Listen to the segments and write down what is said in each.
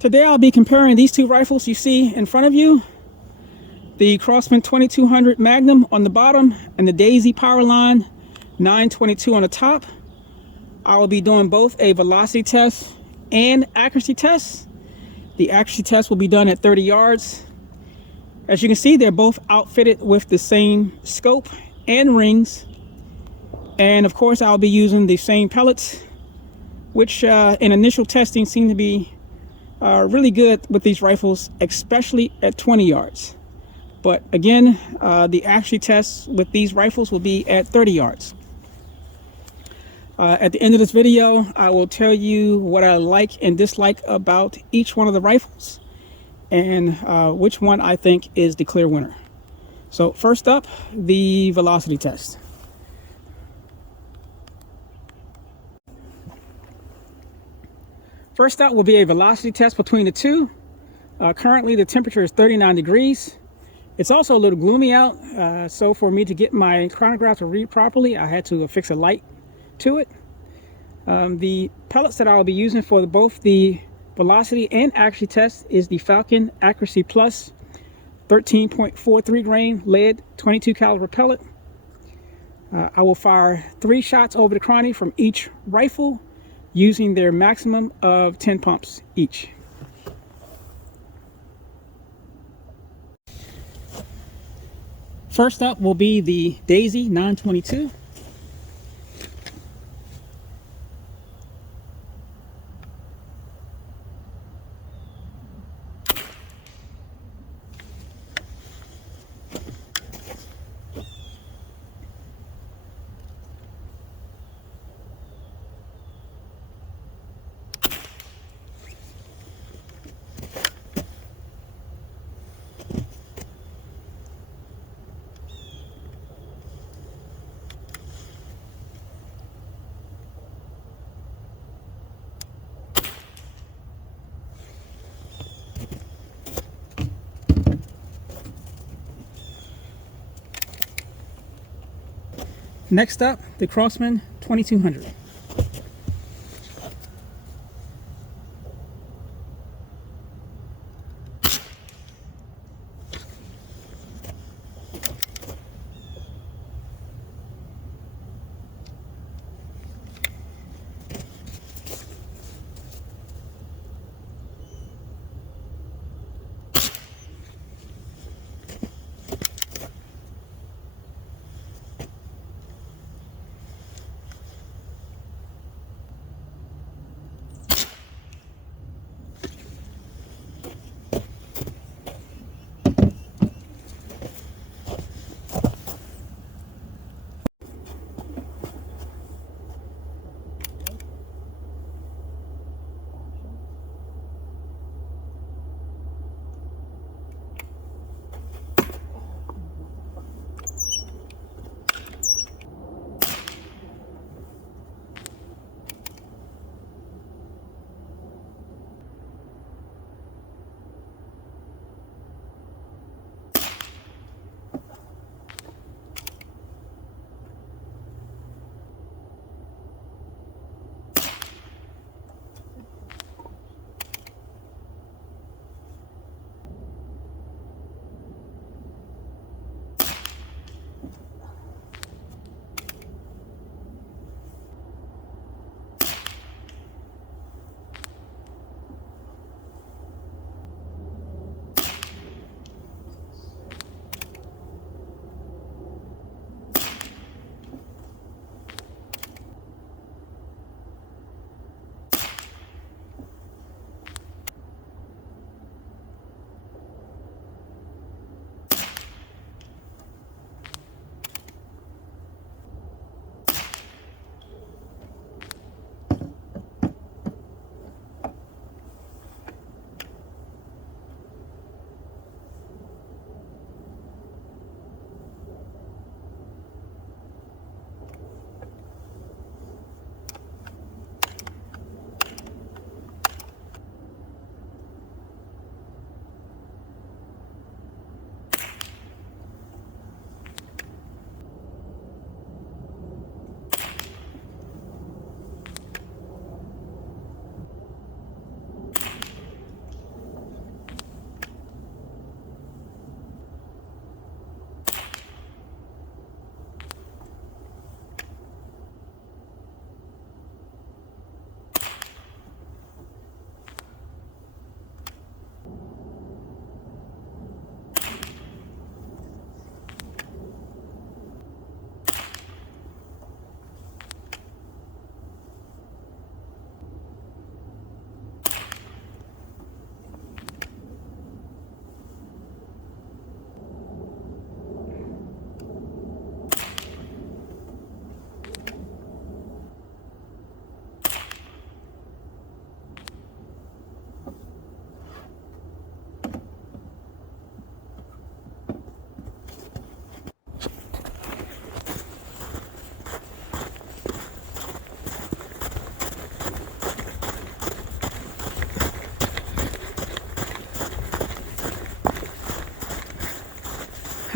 Today I'll be comparing these two rifles you see in front of you, the Crosman 2200 Magnum on the bottom and the Daisy Powerline 922 on the top. I will be doing both a velocity test and accuracy test. The accuracy test will be done at 30 yards. As you can see, they're both outfitted with the same scope and rings. And of course, I'll be using the same pellets, which in initial testing seem to be really good with these rifles, especially at 20 yards. But again, the accuracy tests with these rifles will be at 30 yards. At the end of this video, I will tell you what I like and dislike about each one of the rifles and which one I think is the clear winner. So first up, the velocity test. First out will be a velocity test between the two. Currently the temperature is 39 degrees. It's also a little gloomy out, so for me to get my chronograph to read properly, I had to affix a light to it. The pellets that I'll be using for both the velocity and accuracy test is the Falcon Accuracy Plus 13.43 grain lead 22 caliber pellet. I will fire 3 shots over the chrony from each rifle using their maximum of 10 pumps each. First up will be the Daisy 922. Next up, the Crosman 2200.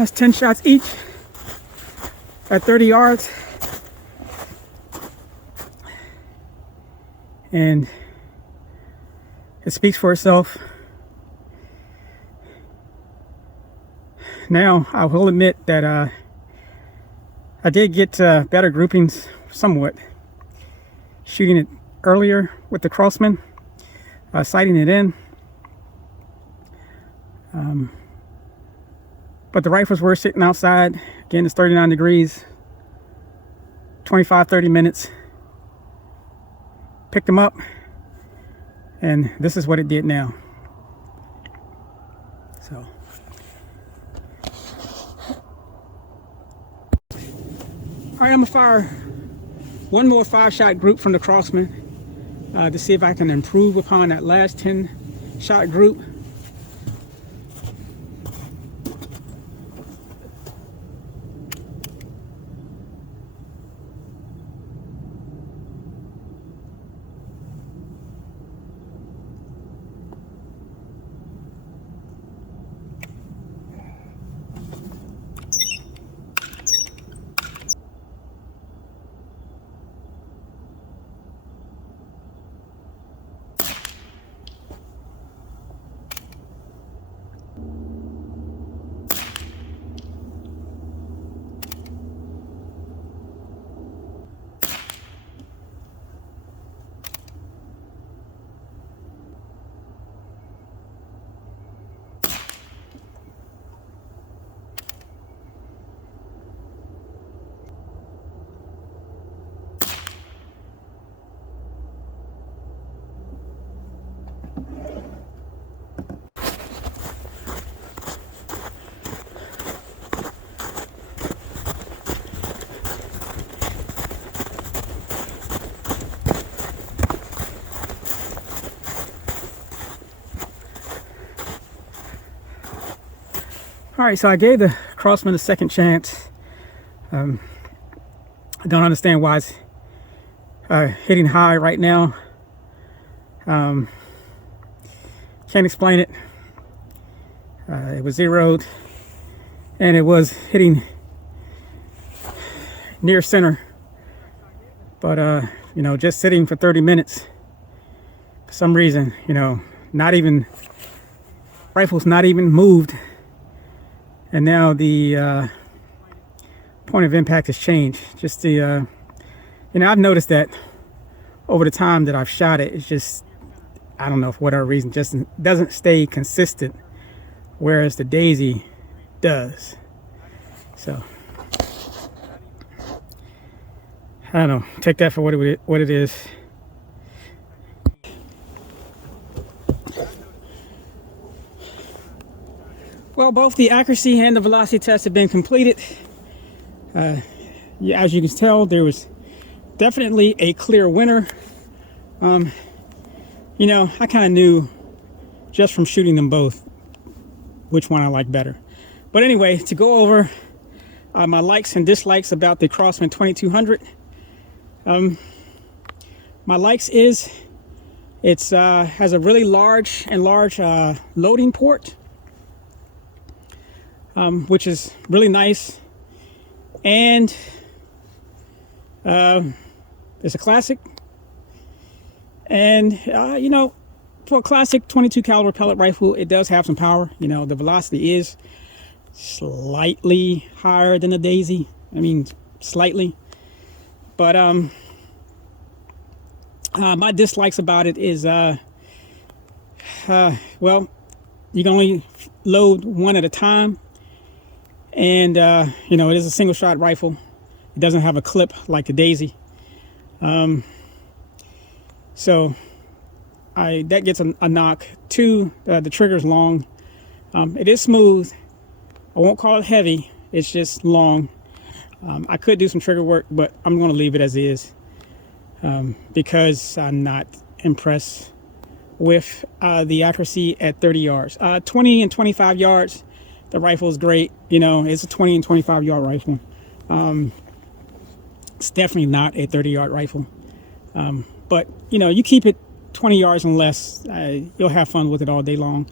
That's 10 shots each at 30 yards. And it speaks for itself. Now, I will admit that I did get better groupings somewhat. Shooting it earlier with the Crosman, sighting it in. But the rifles were sitting outside. Again, it's 39 degrees, 25-30 minutes. Picked them up, and this is what it did now. So, all right, I'm gonna fire one more 5-shot group from the Crosman to see if I can improve upon that last 10-shot group. All right, so I gave the Crosman a second chance. I don't understand why it's hitting high right now. Can't explain it. It was zeroed, and it was hitting near center. But you know, just sitting for 30 minutes, for some reason, you know, not even rifles, not even moved. And now the point of impact has changed. Just the, you know, I've noticed that over the time that I've shot it, it's just, I don't know, for whatever reason, just doesn't stay consistent, whereas the Daisy does. So, I don't know, take that for what it is. Well, both the accuracy and the velocity tests have been completed. Yeah, as you can tell, there was definitely a clear winner. You know, I kind of knew just from shooting them both which one I like better. But anyway, to go over my likes and dislikes about the Crosman 2200. My likes is it's has a really large loading port. Which is really nice, and it's a classic, and you know, for a classic 22 caliber pellet rifle, it does have some power. You know, the velocity is slightly higher than the Daisy. I mean, slightly, but my dislikes about it is well, you can only load one at a time. And, you know, it is a single shot rifle. It doesn't have a clip like the Daisy. So that gets a knock. Two, the trigger's long. It is smooth. I won't call it heavy. It's just long. I could do some trigger work, but I'm going to leave it as is because I'm not impressed with the accuracy at 30 yards. 20 and 25 yards. The rifle is great. You know, it's a 20 and 25 yard rifle. It's definitely not a 30-yard rifle. But, you know, you keep it 20 yards and less, you'll have fun with it all day long.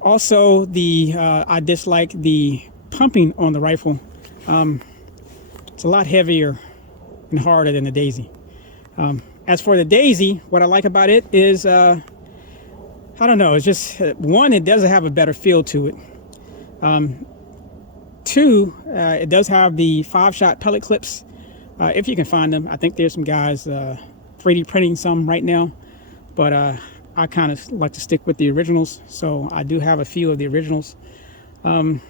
Also, I dislike the pumping on the rifle. It's a lot heavier and harder than the Daisy. As for the Daisy, what I like about it is, I don't know, it's just, one, it does have a better feel to it. Two, it does have the 5-shot pellet clips, if you can find them. I think there's some guys 3D printing some right now, but I kind of like to stick with the originals, so I do have a few of the originals. The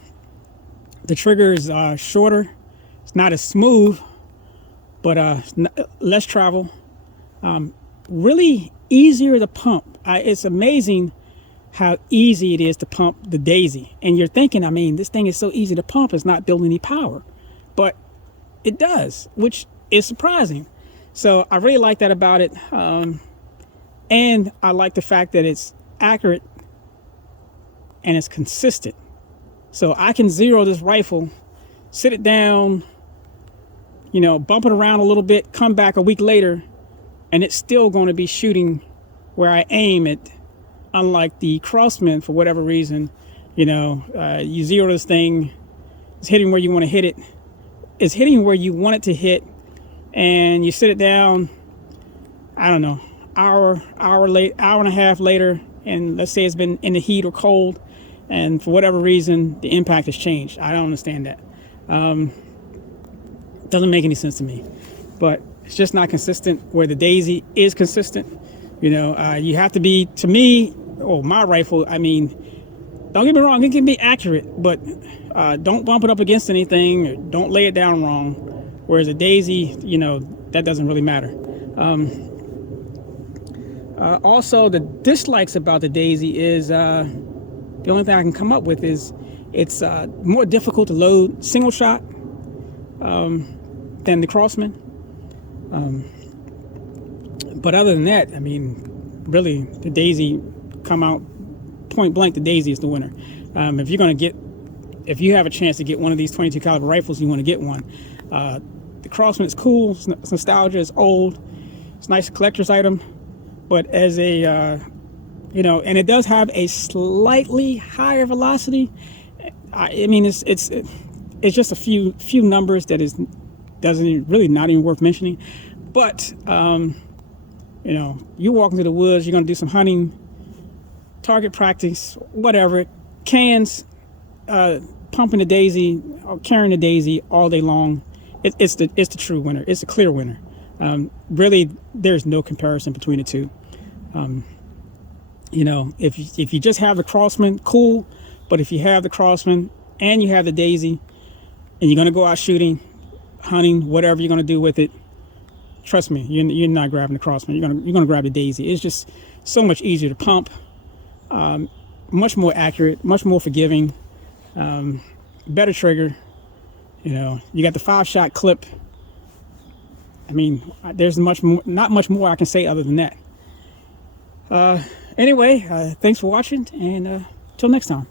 trigger is shorter. It's not as smooth, but less travel. Really easier to pump. It's amazing how easy it is to pump the Daisy. And you're thinking, I mean, this thing is so easy to pump, it's not building any power. But it does, which is surprising. So I really like that about it. And I like the fact that it's accurate and it's consistent. So I can zero this rifle, sit it down, you know, bump it around a little bit, come back a week later, and it's still going to be shooting where I aim it. Unlike the Crosman, for whatever reason, you know, you zero this thing, it's hitting where you want to hit it. It's hitting where you want it to hit, and you sit it down, I don't know, hour and a half later, and let's say it's been in the heat or cold, and for whatever reason, the impact has changed. I don't understand that. Doesn't make any sense to me, but it's just not consistent where the Daisy is consistent. You know, you have to be, to me, my rifle, I mean, don't get me wrong, it can be accurate, but don't bump it up against anything, or don't lay it down wrong. Whereas a Daisy, you know, that doesn't really matter. Also, the dislikes about the Daisy is, the only thing I can come up with is it's more difficult to load single shot than the Crosman. But other than that, I mean, really, the Daisy come out point blank. The Daisy is the winner. If you have a chance to get one of these 22 caliber rifles, you want to get one. The Crosman is cool. It's nostalgia. It's old. It's a nice collector's item. But as a, you know, and it does have a slightly higher velocity. I mean, it's just a few numbers that doesn't really not even worth mentioning. But you know, you walk into the woods, you're gonna do some hunting, target practice, whatever. Cans, pumping the Daisy or carrying the Daisy all day long. It's the true winner. It's a clear winner. Really, there's no comparison between the two. You know, if you just have the Crosman, cool. But if you have the Crosman and you have the Daisy, and you're gonna go out shooting, hunting, whatever you're gonna do with it, trust me, you're not grabbing the Crosman. You're gonna grab the Daisy. It's just so much easier to pump, much more accurate, much more forgiving, better trigger. You know, you got the 5-shot clip. I mean, there's not much more I can say other than that. Anyway, thanks for watching, and till next time.